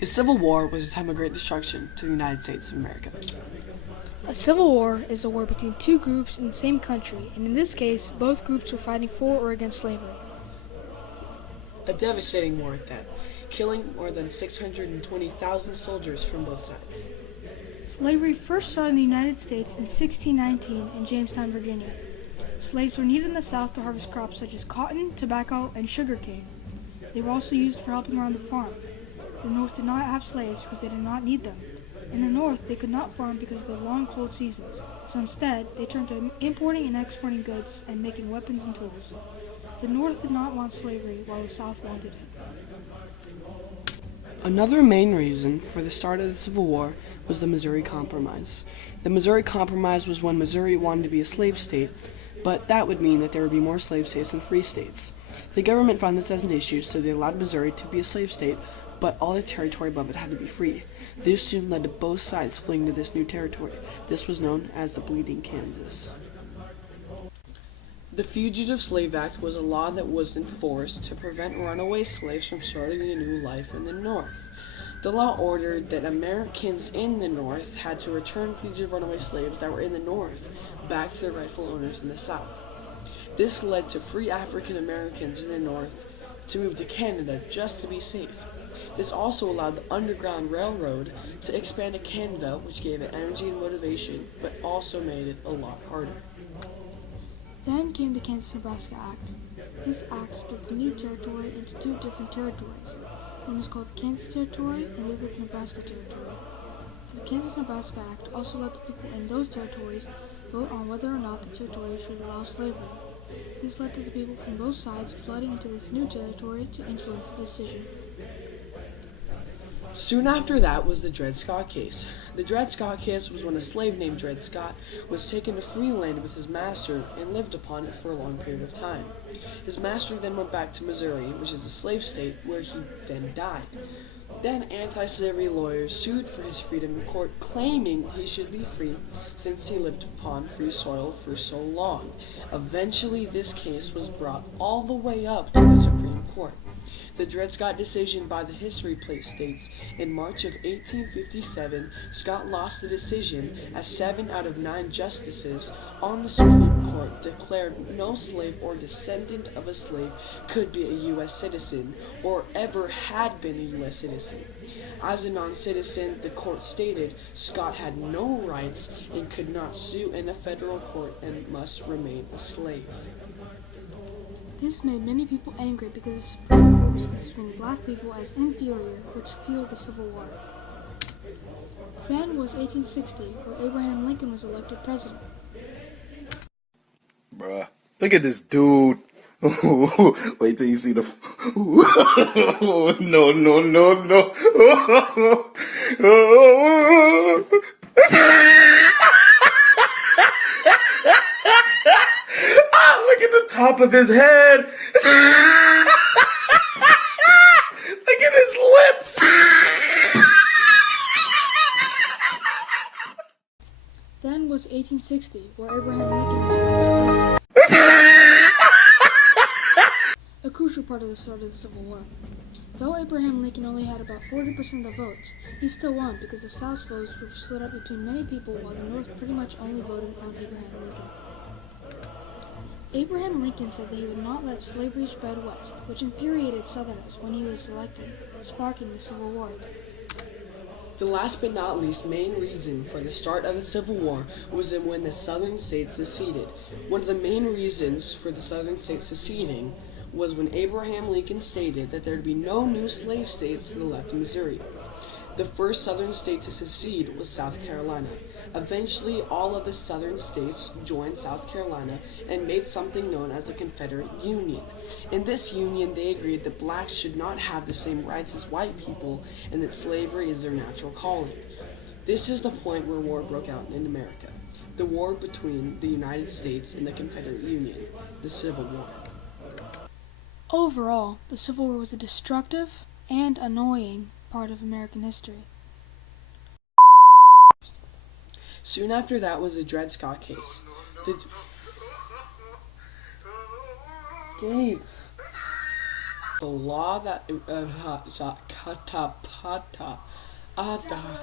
The Civil War was a time of great destruction to the United States of America. A civil war is a war between two groups in the same country, and in this case, both groups were fighting for or against slavery. A devastating war at that, killing more than 620,000 soldiers from both sides. Slavery first started in the United States in 1619 in Jamestown, Virginia. Slaves were needed in the South to harvest crops such as cotton, tobacco, and sugarcane. They were also used for helping around the farm. The North did not have slaves because they did not need them. In the North, they could not farm because of the long cold seasons, so instead, they turned to importing and exporting goods and making weapons and tools. The North did not want slavery, while the South wanted it. Another main reason for the start of the Civil War was the Missouri Compromise. The Missouri Compromise was when Missouri wanted to be a slave state, but that would mean that there would be more slave states than free states. The government found this as an issue, so they allowed Missouri to be a slave state, but all the territory above it had to be free. This soon led to both sides fleeing to this new territory. This was known as the Bleeding Kansas. The Fugitive Slave Act was a law that was enforced to prevent runaway slaves from starting a new life in the North. The law ordered that Americans in the North had to return fugitive runaway slaves that were in the North back to their rightful owners in the South. This led to free African Americans in the North to move to Canada just to be safe. This also allowed the Underground Railroad to expand to Canada, which gave it energy and motivation, but also made it a lot harder. Then came the Kansas-Nebraska Act. This act split the new territory into two different territories. One was called the Kansas Territory and the other the Nebraska Territory. The Kansas-Nebraska Act also let the people in those territories vote on whether or not the territory should allow slavery. This led to the people from both sides flooding into this new territory to influence the decision. Soon after that was the Dred Scott case. The Dred Scott case was when a slave named Dred Scott was taken to free land with his master and lived upon it for a long period of time. His master then went back to Missouri, which is a slave state, where he then died. Then anti-slavery lawyers sued for his freedom in court, claiming he should be free since he lived upon free soil for so long. Eventually, this case was brought all the way up to the Supreme Court. The Dred Scott decision by the history plate states, in March of 1857, Scott lost the decision as 7 out of 9 justices on the Supreme Court declared no slave or descendant of a slave could be a U.S. citizen or ever had been a U.S. citizen. As a non-citizen, the court stated Scott had no rights and could not sue in a federal court and must remain a slave. This made many people angry because the Supreme Court was considering black people as inferior, which fueled the Civil War. Then was 1860, where Abraham Lincoln was elected president. Bruh, look at this dude. Wait till you see the. No, no, no, no. Look at the top of his head. Look at his lips. Then was 1860, where Abraham Lincoln was elected president. A crucial part of the start of the Civil War. Though Abraham Lincoln only had about 40% of the votes, he still won because the South's votes were split up between many people while the North pretty much only voted on Abraham Lincoln. Abraham Lincoln said that he would not let slavery spread west, which infuriated Southerners when he was elected, sparking the Civil War. The last but not least main reason for the start of the Civil War was that when the Southern states seceded. One of the main reasons for the Southern states seceding was when Abraham Lincoln stated that there would be no new slave states to the left of Missouri. The first Southern state to secede was South Carolina. Eventually, all of the Southern states joined South Carolina and made something known as the Confederate Union. In this union, they agreed that blacks should not have the same rights as white people and that slavery is their natural calling. This is the point where war broke out in America. The war between the United States and the Confederate Union, the Civil War. Overall, the Civil War was a destructive and annoying part of American history. Soon after that was the Dred Scott case. Gabe. The law that kata pata ada.